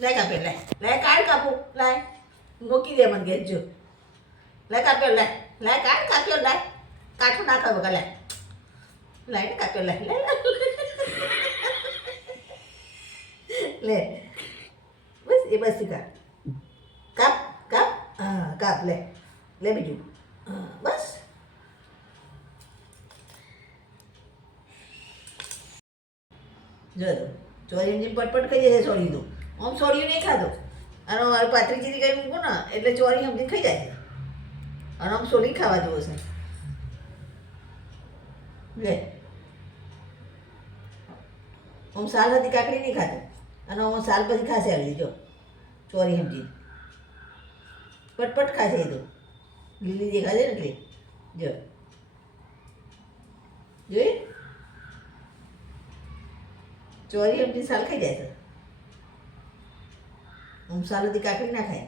લે કાપે લે લે કાઢ કાપું, લાય. મૂકી દે મને ઘેર જો. કાપ્યો લે લે કાઢ કાપ્યો લે કાઠું નાખો બગા લે લાઈને કાપ્યો લે લે લે બસ, એ બસ કાપ. કાપ કાપ. હા, કાપ લે લે બીજું. બસ. જો ચોરી પટપટ ખાઈ જાય છે સોરી તો. આમ સોડિયું નહીં ખાતો અને મારે પાતળી જીરી કઈ મૂકું ને, એટલે ચોરી સમજી ખાઈ જાય અને આમ સોડી ખાવા જેવો છે. લે. આમ સાલ હતી કાકડી નહીં ખાતો અને આમ સાલ પછી ખાશે આવી જો. ચોરી સમજી પટપટ ખાશે એ તો લીલી દેખાશે ને એટલે. જો. જોઈ? ચોરી સમજીને સાલ ખાઈ જાય છે. આમ સાલ હતી કાકડી ના ખાય